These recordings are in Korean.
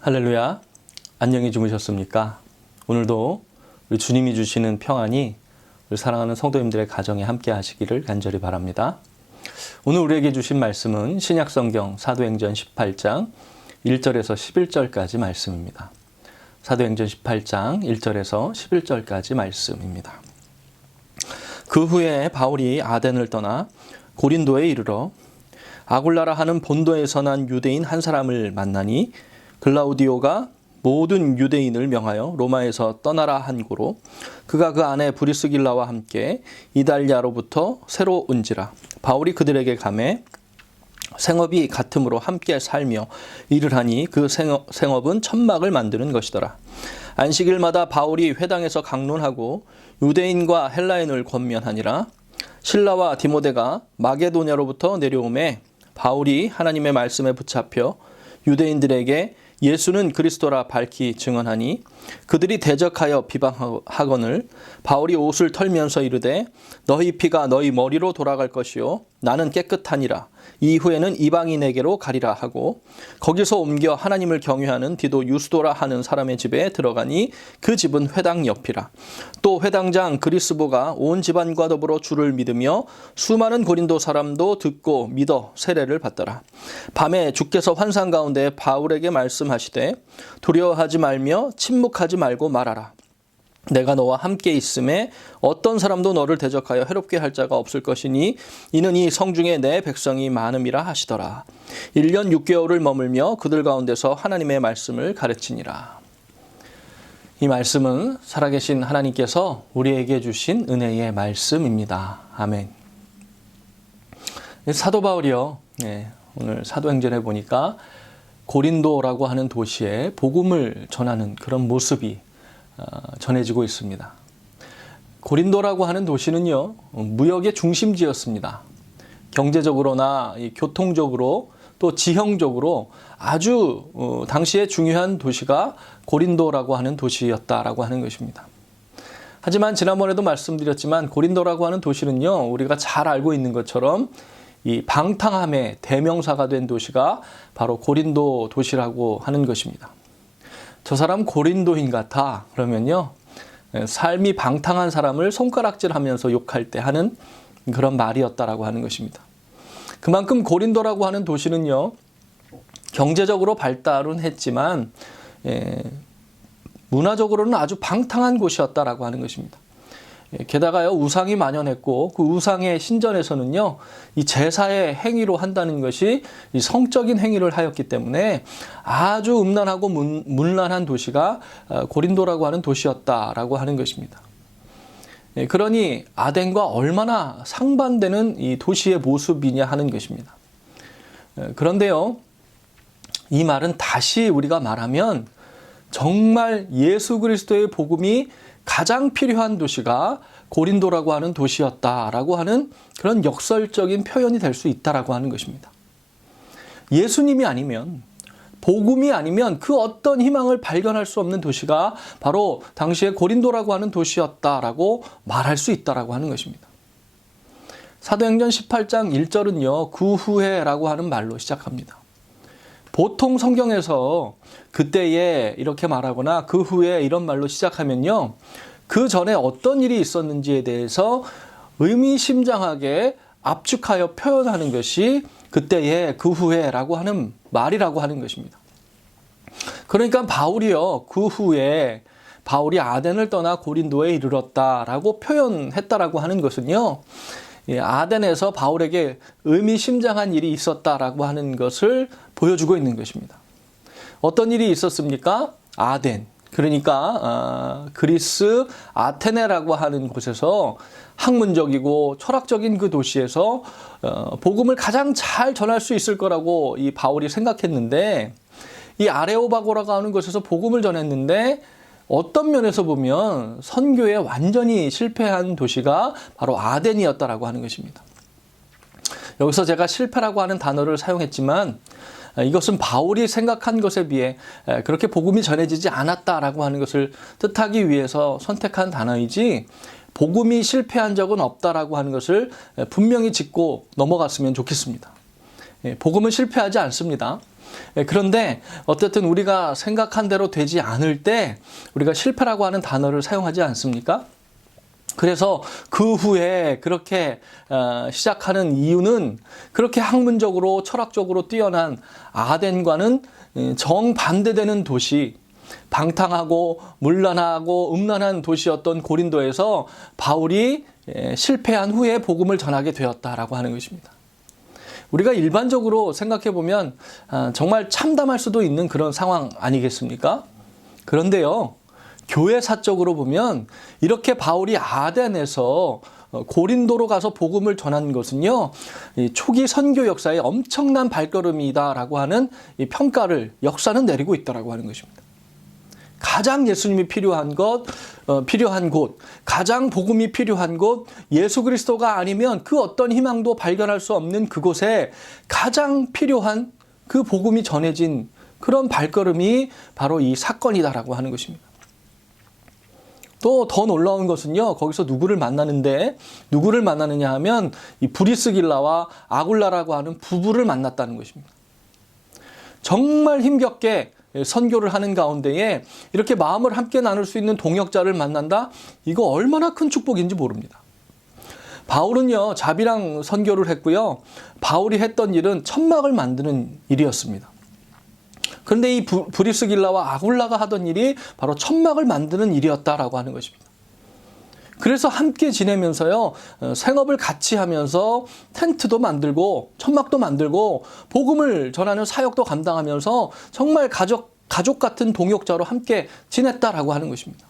할렐루야, 안녕히 주무셨습니까? 오늘도 우리 주님이 주시는 평안이 우리 사랑하는 성도님들의 가정에 함께 하시기를 간절히 바랍니다. 오늘 우리에게 주신 말씀은 신약성경 사도행전 18장 1절에서 11절까지 말씀입니다. 사도행전 18장 1절에서 11절까지 말씀입니다. 그 후에 바울이 아덴을 떠나 고린도에 이르러 아굴라라 하는 본도에서 난 유대인 한 사람을 만나니 글라우디오가 모든 유대인을 명하여 로마에서 떠나라 한 고로 그가 그 안에 브리스길라와 함께 이달리아로부터 새로 온지라. 바울이 그들에게 가매 생업이 같음으로 함께 살며 일을 하니 그 생업은 천막을 만드는 것이더라. 안식일마다 바울이 회당에서 강론하고 유대인과 헬라인을 권면하니라. 실라와 디모데가 마게도냐로부터 내려오매 바울이 하나님의 말씀에 붙잡혀 유대인들에게 예수는 그리스도라 밝히 증언하니 그들이 대적하여 비방하거늘 바울이 옷을 털면서 이르되 너희 피가 너희 머리로 돌아갈 것이요 나는 깨끗하니라. 이후에는 이방인에게로 가리라 하고 거기서 옮겨 하나님을 경외하는 디도 유스도라 하는 사람의 집에 들어가니 그 집은 회당 옆이라. 또 회당장 그리스보가 온 집안과 더불어 주를 믿으며 수많은 고린도 사람도 듣고 믿어 세례를 받더라. 밤에 주께서 환상 가운데 바울에게 말씀하시되 두려워하지 말며 침묵하지 말고 말하라. 내가 너와 함께 있음에 어떤 사람도 너를 대적하여 해롭게 할 자가 없을 것이니 이는 이 성중에 내 백성이 많음이라 하시더라. 1년 6개월을 머물며 그들 가운데서 하나님의 말씀을 가르치니라. 이 말씀은 살아계신 하나님께서 우리에게 주신 은혜의 말씀입니다. 아멘. 사도 바울이요. 오늘 사도행전에 보니까 고린도라고 하는 도시에 복음을 전하는 그런 모습이 전해지고 있습니다. 고린도라고 하는 도시는요, 무역의 중심지였습니다. 경제적으로나 교통적으로 또 지형적으로 아주 당시에 중요한 도시가 고린도라고 하는 도시였다라고 하는 것입니다. 하지만 지난번에도 말씀드렸지만 고린도라고 하는 도시는요, 우리가 잘 알고 있는 것처럼 이 방탕함의 대명사가 된 도시가 바로 고린도 도시라고 하는 것입니다. 저 사람 고린도인 같아 그러면요, 삶이 방탕한 사람을 손가락질하면서 욕할 때 하는 그런 말이었다라고 하는 것입니다. 그만큼 고린도라고 하는 도시는요, 경제적으로 발달은 했지만 문화적으로는 아주 방탕한 곳이었다라고 하는 것입니다. 게다가요, 우상이 만연했고 그 우상의 신전에서는요, 이 제사의 행위로 한다는 것이 이 성적인 행위를 하였기 때문에 아주 음란하고 문란한 도시가 고린도라고 하는 도시였다라고 하는 것입니다. 그러니 아덴과 얼마나 상반되는 이 도시의 모습이냐 하는 것입니다. 그런데요, 이 말은 다시 우리가 말하면 정말 예수 그리스도의 복음이 가장 필요한 도시가 고린도라고 하는 도시였다라고 하는 그런 역설적인 표현이 될 수 있다라고 하는 것입니다. 예수님이 아니면, 복음이 아니면 그 어떤 희망을 발견할 수 없는 도시가 바로 당시에 고린도라고 하는 도시였다라고 말할 수 있다라고 하는 것입니다. 사도행전 18장 1절은요, 그 후에라고 하는 말로 시작합니다. 보통 성경에서 그때에 이렇게 말하거나 그 후에 이런 말로 시작하면요, 그 전에 어떤 일이 있었는지에 대해서 의미심장하게 압축하여 표현하는 것이 그때에 그 후에라고 하는 말이라고 하는 것입니다. 그러니까 바울이요, 그 후에 바울이 아덴을 떠나 고린도에 이르렀다라고 표현했다라고 하는 것은요, 아덴에서 바울에게 의미심장한 일이 있었다라고 하는 것을 보여주고 있는 것입니다. 어떤 일이 있었습니까? 아덴, 그러니까 그리스 아테네라고 하는 곳에서 학문적이고 철학적인 그 도시에서 복음을 가장 잘 전할 수 있을 거라고 이 바울이 생각했는데, 이 아레오바고라고 하는 곳에서 복음을 전했는데 어떤 면에서 보면 선교에 완전히 실패한 도시가 바로 아덴이었다라고 하는 것입니다. 여기서 제가 실패라고 하는 단어를 사용했지만 이것은 바울이 생각한 것에 비해 그렇게 복음이 전해지지 않았다라고 하는 것을 뜻하기 위해서 선택한 단어이지, 복음이 실패한 적은 없다라고 하는 것을 분명히 짚고 넘어갔으면 좋겠습니다. 복음은 실패하지 않습니다. 그런데 어쨌든 우리가 생각한 대로 되지 않을 때 우리가 실패라고 하는 단어를 사용하지 않습니까? 그래서 그 후에 그렇게 시작하는 이유는 그렇게 학문적으로 철학적으로 뛰어난 아덴과는 정반대되는 도시, 방탕하고 문란하고 음란한 도시였던 고린도에서 바울이 실패한 후에 복음을 전하게 되었다라고 하는 것입니다. 우리가 일반적으로 생각해 보면 정말 참담할 수도 있는 그런 상황 아니겠습니까? 그런데요, 교회사적으로 보면 이렇게 바울이 아덴에서 고린도로 가서 복음을 전한 것은요, 초기 선교 역사의 엄청난 발걸음이다라고 하는 이 평가를 역사는 내리고 있다라고 하는 것입니다. 가장 예수님이 필요한 곳, 가장 복음이 필요한 곳, 예수 그리스도가 아니면 그 어떤 희망도 발견할 수 없는 그곳에 가장 필요한 그 복음이 전해진 그런 발걸음이 바로 이 사건이다라고 하는 것입니다. 또 더 놀라운 것은요, 거기서 누구를 만나느냐 하면 이 브리스길라와 아굴라라고 하는 부부를 만났다는 것입니다. 정말 힘겹게 선교를 하는 가운데에 이렇게 마음을 함께 나눌 수 있는 동역자를 만난다? 이거 얼마나 큰 축복인지 모릅니다. 바울은요, 자비랑 선교를 했고요. 바울이 했던 일은 천막을 만드는 일이었습니다. 그런데 이 브리스길라와 아굴라가 하던 일이 바로 천막을 만드는 일이었다라고 하는 것입니다. 그래서 함께 지내면서요, 생업을 같이 하면서 텐트도 만들고 천막도 만들고 복음을 전하는 사역도 감당하면서 정말 가족 같은 동역자로 함께 지냈다라고 하는 것입니다.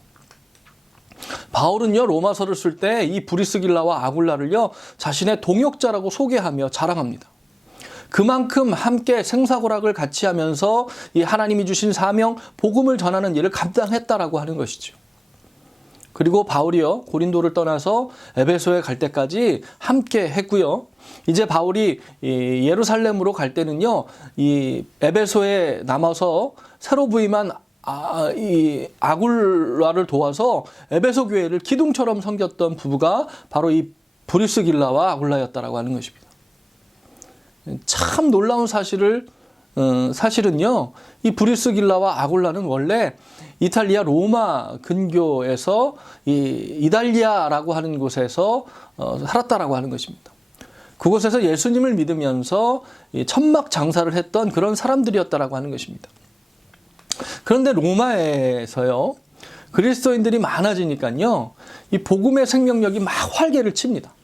바울은요, 로마서를 쓸 때 이 브리스길라와 아굴라를요, 자신의 동역자라고 소개하며 자랑합니다. 그만큼 함께 생사고락을 같이 하면서 이 하나님이 주신 사명, 복음을 전하는 일을 감당했다라고 하는 것이죠. 그리고 바울이요, 고린도를 떠나서 에베소에 갈 때까지 함께 했고요. 이제 바울이 예루살렘으로 갈 때는요, 이 에베소에 남아서 새로 부임한 이 아굴라를 도와서 에베소 교회를 기둥처럼 섬겼던 부부가 바로 이 브리스길라와 아굴라였다라고 하는 것입니다. 참 놀라운 사실은요, 이 브리스길라와 아굴라는 원래 이탈리아 로마 근교에서 이 이달리아라고 하는 곳에서 살았다라고 하는 것입니다. 그곳에서 예수님을 믿으면서 천막 장사를 했던 그런 사람들이었다라고 하는 것입니다. 그런데 로마에서요, 그리스도인들이 많아지니까요, 이 복음의 생명력이 막 활개를 칩니다.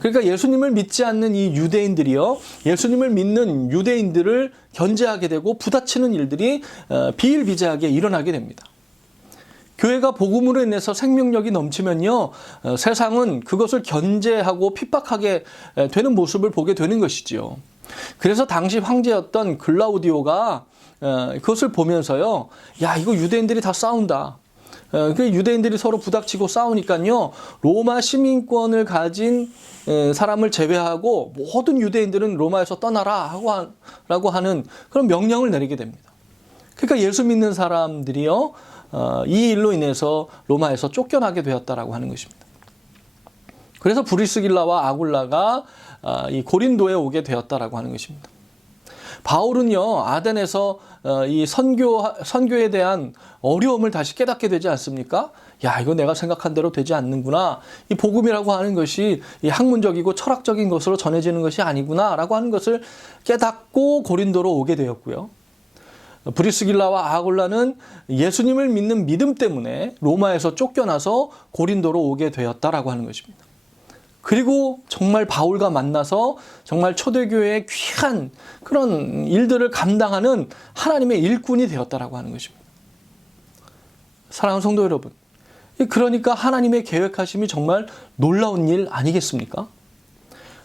그러니까 예수님을 믿지 않는 이 유대인들이요, 예수님을 믿는 유대인들을 견제하게 되고 부딪히는 일들이 비일비재하게 일어나게 됩니다. 교회가 복음으로 인해서 생명력이 넘치면요, 세상은 그것을 견제하고 핍박하게 되는 모습을 보게 되는 것이지요. 그래서 당시 황제였던 글라우디오가 그것을 보면서요, 야, 이거 유대인들이 다 싸운다. 그 유대인들이 서로 부닥치고 싸우니까요, 로마 시민권을 가진 사람을 제외하고 모든 유대인들은 로마에서 떠나라 라고 하는 그런 명령을 내리게 됩니다. 그러니까 예수 믿는 사람들이요, 이 일로 인해서 로마에서 쫓겨나게 되었다라고 하는 것입니다. 그래서 브리스길라와 아굴라가 이 고린도에 오게 되었다라고 하는 것입니다. 바울은요, 아덴에서 이 선교에 대한 어려움을 다시 깨닫게 되지 않습니까? 야, 이거 내가 생각한 대로 되지 않는구나. 이 복음이라고 하는 것이 이 학문적이고 철학적인 것으로 전해지는 것이 아니구나 라고 하는 것을 깨닫고 고린도로 오게 되었고요. 브리스길라와 아굴라는 예수님을 믿는 믿음 때문에 로마에서 쫓겨나서 고린도로 오게 되었다라고 하는 것입니다. 그리고 정말 바울과 만나서 정말 초대교회의 귀한 그런 일들을 감당하는 하나님의 일꾼이 되었다라고 하는 것입니다. 사랑하는 성도 여러분, 그러니까 하나님의 계획하심이 정말 놀라운 일 아니겠습니까?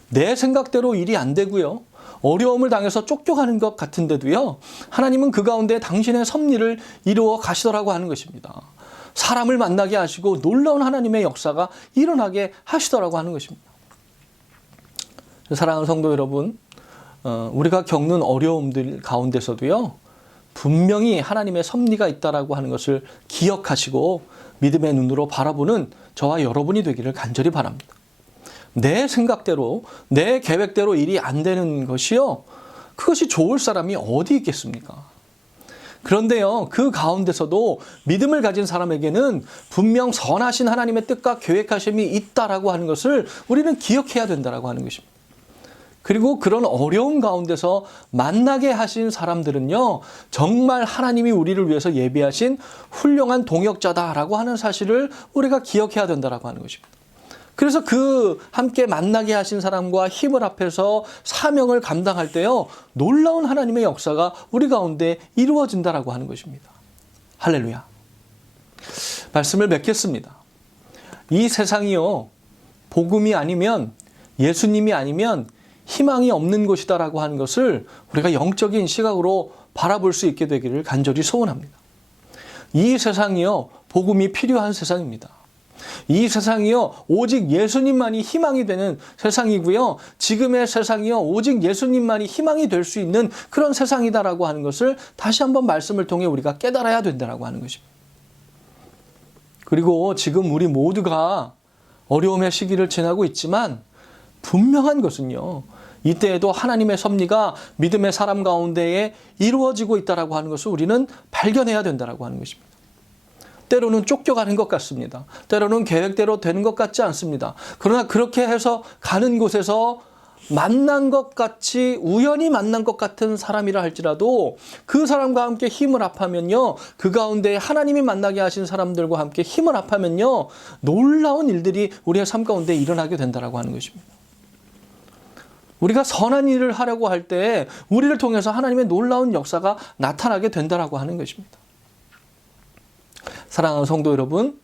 내 생각대로 일이 안 되고요. 어려움을 당해서 쫓겨가는 것 같은데도요. 하나님은 그 가운데 당신의 섭리를 이루어 가시더라고 하는 것입니다. 사람을 만나게 하시고 놀라운 하나님의 역사가 일어나게 하시더라고 하는 것입니다. 사랑하는 성도 여러분, 우리가 겪는 어려움들 가운데서도요. 분명히 하나님의 섭리가 있다라고 하는 것을 기억하시고 믿음의 눈으로 바라보는 저와 여러분이 되기를 간절히 바랍니다. 내 생각대로, 내 계획대로 일이 안 되는 것이요. 그것이 좋을 사람이 어디 있겠습니까? 그런데요, 그 가운데서도 믿음을 가진 사람에게는 분명 선하신 하나님의 뜻과 계획하심이 있다라고 하는 것을 우리는 기억해야 된다라고 하는 것입니다. 그리고 그런 어려움 가운데서 만나게 하신 사람들은요, 정말 하나님이 우리를 위해서 예비하신 훌륭한 동역자다라고 하는 사실을 우리가 기억해야 된다라고 하는 것입니다. 그래서 그 함께 만나게 하신 사람과 힘을 합해서 사명을 감당할 때요, 놀라운 하나님의 역사가 우리 가운데 이루어진다라고 하는 것입니다. 할렐루야. 말씀을 맺겠습니다. 이 세상이요, 복음이 아니면, 예수님이 아니면 희망이 없는 곳이다라고 하는 것을 우리가 영적인 시각으로 바라볼 수 있게 되기를 간절히 소원합니다. 이 세상이요, 복음이 필요한 세상입니다. 이 세상이요, 오직 예수님만이 희망이 되는 세상이고요. 지금의 세상이요, 오직 예수님만이 희망이 될 수 있는 그런 세상이다라고 하는 것을 다시 한번 말씀을 통해 우리가 깨달아야 된다라고 하는 것입니다. 그리고 지금 우리 모두가 어려움의 시기를 지나고 있지만 분명한 것은요, 이때에도 하나님의 섭리가 믿음의 사람 가운데에 이루어지고 있다라고 하는 것을 우리는 발견해야 된다라고 하는 것입니다. 때로는 쫓겨가는 것 같습니다. 때로는 계획대로 되는 것 같지 않습니다. 그러나 그렇게 해서 가는 곳에서 만난 것 같이 우연히 만난 것 같은 사람이라 할지라도 그 사람과 함께 힘을 합하면요, 그 가운데 하나님이 만나게 하신 사람들과 함께 힘을 합하면요, 놀라운 일들이 우리의 삶 가운데 일어나게 된다라고 하는 것입니다. 우리가 선한 일을 하려고 할 때 우리를 통해서 하나님의 놀라운 역사가 나타나게 된다라고 하는 것입니다. 사랑하는 성도 여러분,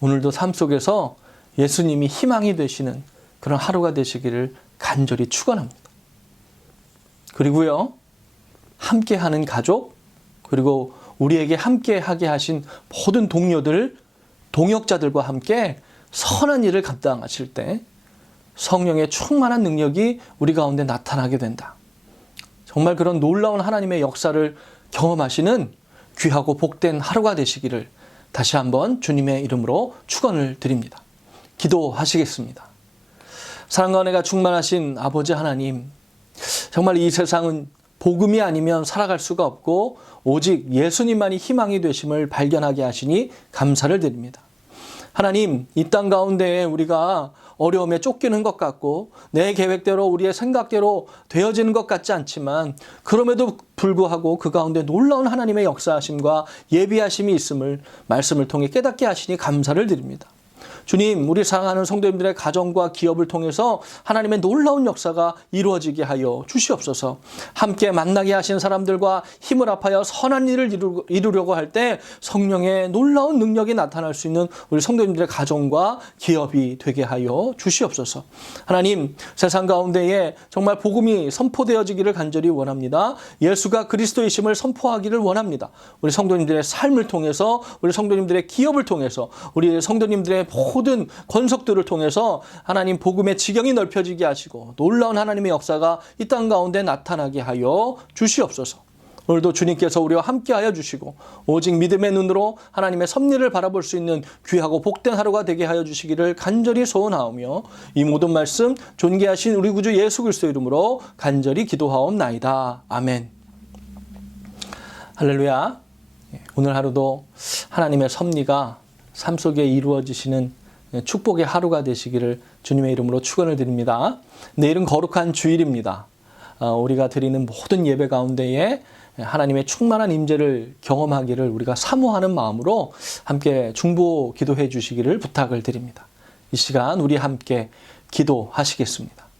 오늘도 삶 속에서 예수님이 희망이 되시는 그런 하루가 되시기를 간절히 축원합니다. 그리고요, 함께하는 가족, 그리고 우리에게 함께하게 하신 모든 동료들, 동역자들과 함께 선한 일을 감당하실 때 성령의 충만한 능력이 우리 가운데 나타나게 된다. 정말 그런 놀라운 하나님의 역사를 경험하시는 귀하고 복된 하루가 되시기를 다시 한번 주님의 이름으로 축원을 드립니다. 기도하시겠습니다. 사랑과 은혜가 충만하신 아버지 하나님, 정말 이 세상은 복음이 아니면 살아갈 수가 없고 오직 예수님만이 희망이 되심을 발견하게 하시니 감사를 드립니다. 하나님, 이 땅 가운데에 우리가 어려움에 쫓기는 것 같고 내 계획대로 우리의 생각대로 되어지는 것 같지 않지만 그럼에도 불구하고 그 가운데 놀라운 하나님의 역사하심과 예비하심이 있음을 말씀을 통해 깨닫게 하시니 감사를 드립니다. 주님, 우리 사랑하는 성도님들의 가정과 기업을 통해서 하나님의 놀라운 역사가 이루어지게 하여 주시옵소서. 함께 만나게 하신 사람들과 힘을 합하여 선한 일을 이루려고 할 때 성령의 놀라운 능력이 나타날 수 있는 우리 성도님들의 가정과 기업이 되게 하여 주시옵소서. 하나님, 세상 가운데에 정말 복음이 선포되어지기를 간절히 원합니다. 예수가 그리스도이심을 선포하기를 원합니다. 우리 성도님들의 삶을 통해서, 우리 성도님들의 기업을 통해서, 우리 성도님들의 모든 권속들을 통해서 하나님 복음의 지경이 넓혀지게 하시고 놀라운 하나님의 역사가 이 땅 가운데 나타나게 하여 주시옵소서. 오늘도 주님께서 우리와 함께하여 주시고 오직 믿음의 눈으로 하나님의 섭리를 바라볼 수 있는 귀하고 복된 하루가 되게 하여 주시기를 간절히 소원하오며 이 모든 말씀 존귀하신 우리 구주 예수 그리스도 이름으로 간절히 기도하옵나이다. 아멘. 할렐루야. 오늘 하루도 하나님의 섭리가 삶 속에 이루어지시는 축복의 하루가 되시기를 주님의 이름으로 축원을 드립니다. 내일은 거룩한 주일입니다. 우리가 드리는 모든 예배 가운데에 하나님의 충만한 임재를 경험하기를 우리가 사모하는 마음으로 함께 중보 기도해 주시기를 부탁을 드립니다. 이 시간 우리 함께 기도하시겠습니다.